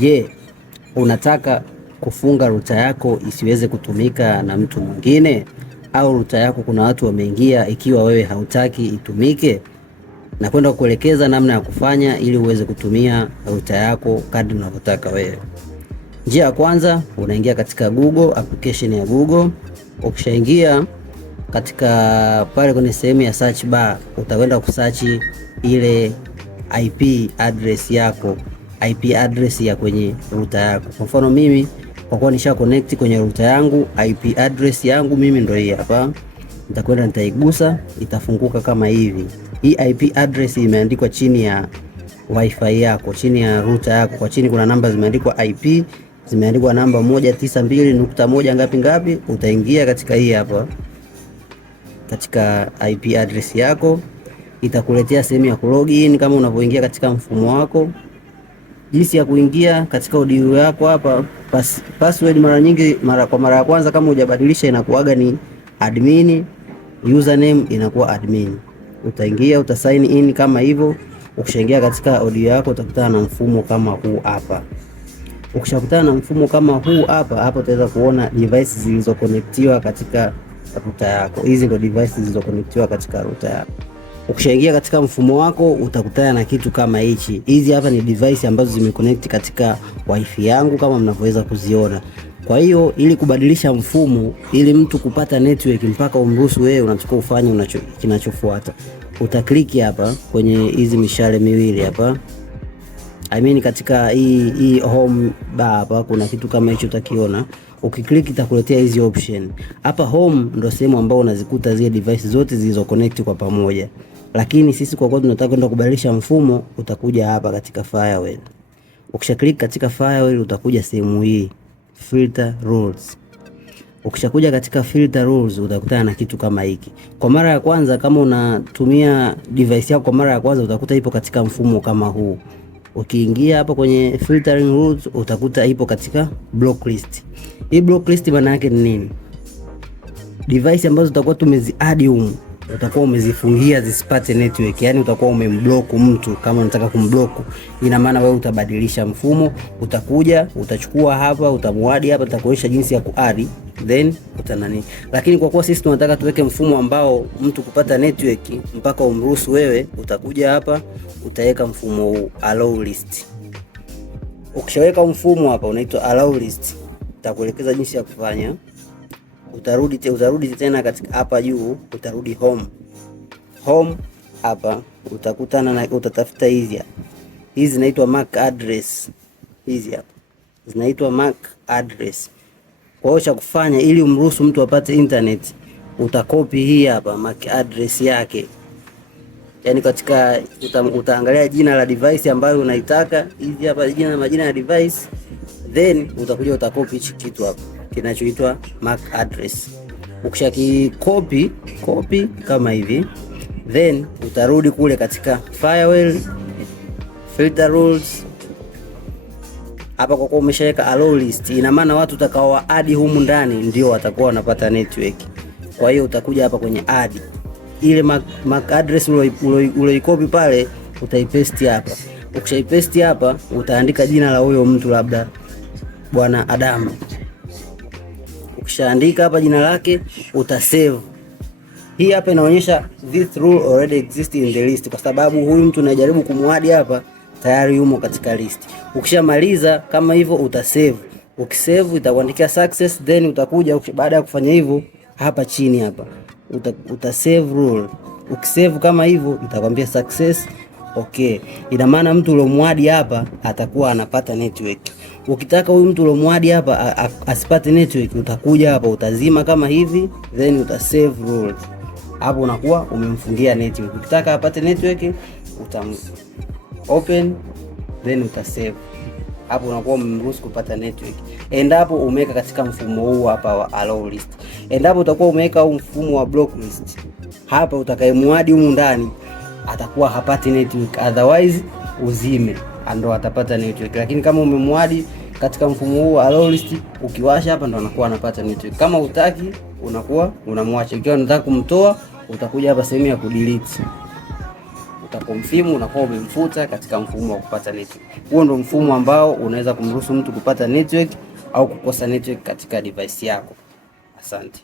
Je, unataka kufunga router yako isiweze kutumika na mtu mwingine, au router yako kuna watu wameingia ikiwa wewe hautaki itumike? Na kwenda kuelekeza namna ya kufanya ili uweze kutumia router yako kadri unavyotaka wewe. Njia ya kwanza, unaingia katika Google, application ya Google. Ukishaingia katika pale kwenye sehemu ya search bar, utakwenda kusearch ile IP address yako, IP address ya kwenye router yako. Kwa mfano mimi kwa kuwa nisha connect kwenye router yangu, IP address yangu mimi ndio hii hapa. Nitakwenda nitaigusa, itafunguka kama hivi. Hii IP address imeandikwa chini ya wifi yako, chini ya router yako. Kwa chini kuna namba zimeandikwa IP, zimeandikwa namba 192.1 ngapi ngapi. Utaingia katika hii hapa, katika IP address yako, itakuletea sehemu ya kulogin kama unavyoingia katika mfumo wako. Jinsi ya kuingia katika audio yako hapa, password mara nyingi mara ya kwanza kama hujabadilisha inakuaga ni admin, username inakuwa admin. Utaingia utasign in kama hivyo. Ukishaingia katika audio yako utakutana na mfumo kama huu hapa. Ukishakutana na mfumo kama huu hapa, hapo utaweza kuona device zilizoconnectiwa katika router yako. Hizi ndio device zilizoconnectiwa katika router yako. Ukishaingia katika mfumo wako utakutana na kitu kama hichi. Hizi hapa ni device ambazo zimeconnect katika wifi yangu kama mnavyoweza kuziona. Kwa hiyo ili kubadilisha mfumo, ili mtu kupata network mpaka umruhusu wewe, unachukua ufanye kinachofuata. Utakliki hapa kwenye hizi mishale miwili hapa. Katika hii home bar hapa kuna kitu kama hicho utakiona. Ukiklik itakuletea hizi option. Hapa home ndio sehemu ambayo unazikuta zile device zote zilizo connect kwa pamoja. Lakini sisi kwa kweli tunataka kwenda kubadilisha mfumo, utakuja hapa katika firewall. Ukishaklik katika firewall utakuja sehemu hii, filter rules. Ukishakuja katika filter rules utakutana na kitu kama hiki. Kwa mara ya kwanza kama unatumia device yako kwa mara ya kwanza utakuta ipo katika mfumo kama huu. Ukiingia hapa kwenye filtering rules utakuta ipo katika blacklist. Hii blacklist maana yake ni nini? Device ambazo utakuwa tumeziadi humu utakuwa umezifungia zisipate network, yani utakuwa umemblock mtu. Kama unataka kumblock, ina maana wewe utabadilisha mfumo, utakuja utachukua hapa, utamuadi hapa, utakuonyesha jinsi ya kuadi, then utanani. Lakini kwa kuwa sisi tunataka tuweke mfumo ambao mtu kupata network mpaka umruhusu wewe, utakuja hapa utaweka mfumo huu allow list. Ukishaweka mfumo hapa unaitwa allow list, itakuelekeza jinsi ya kufanya. Utarudi tena katika hapa juu, utarudi home hapa, utakutana na utatafuta hizi hapa. Hizi zinaitwa MAC address. Hizi hapa zinaitwa MAC address. Kwa hiyo cha kufanya ili umruhusu mtu apate internet, utakopi hii hapa MAC address yake. Yani katika utaangalia jina la device ambayo unaitaka, hizi hapa majina ya device, then utakuja utakopi hichi kitu hapa kinachoitwa MAC address. Ukishakikopi kama hivi, then utarudi kule katika firewall, filter rules. Hapa kwa kuwa umeshaweka allow list, ina maana watu utakao add humu ndani ndio watakuwa wanapata network. Kwa hiyo utakuja hapa kwenye add. Ile MAC address uloikopi pale utaipaste hapa. Ukishaipaste hapa utaandika jina la huyo mtu, labda Bwana Adamu. Ukishaandika hapa jina lake utasave. Hii hapa inaonyesha this rule already exists in the list, kwa sababu huyu mtu anajaribu kumwadi hapa tayari yumo katika list. Ukishamaliza kama hivyo utasave. Ukisave itakuandikia success, then utakuja baada ya kufanya hivyo hapa chini hapa utasave rule. Ukisave kama hivyo itakwambia success. Okay, ina maana mtu ulomwadi hapa atakuwa anapata network. Ukitaka huyu mtu ulomwadi hapa asipate network, utakuja hapa utazima kama hivi, then utasave rules. Hapo unakuwa umemfungia network. Ukitaka apate network open, then utasave. Hapo unakuwa umemruhusu kupata network. Endapo umeweka katika mfumo huu hapa wa allow list. Endapo utakuwa umeweka huu mfumo wa block list, hapa utakayemwadi humu ndani atakuwa hapati network, otherwise uzime ndo atapata network. Lakini kama umemwadi katika mfumo huu allow list, ukiwasha hapa ndo anakuwa anapata network. Kama utaki unakuwa unamwacha. Ikiwa unataka kumtoa utakuja hapa sehemu ya kudelete. utakonfirm unakuwa umemfuta katika mfumo wa kupata network. Huo ndio mfumo ambao unaweza kumruhusu mtu kupata network au kukosa network katika device yako. Asante.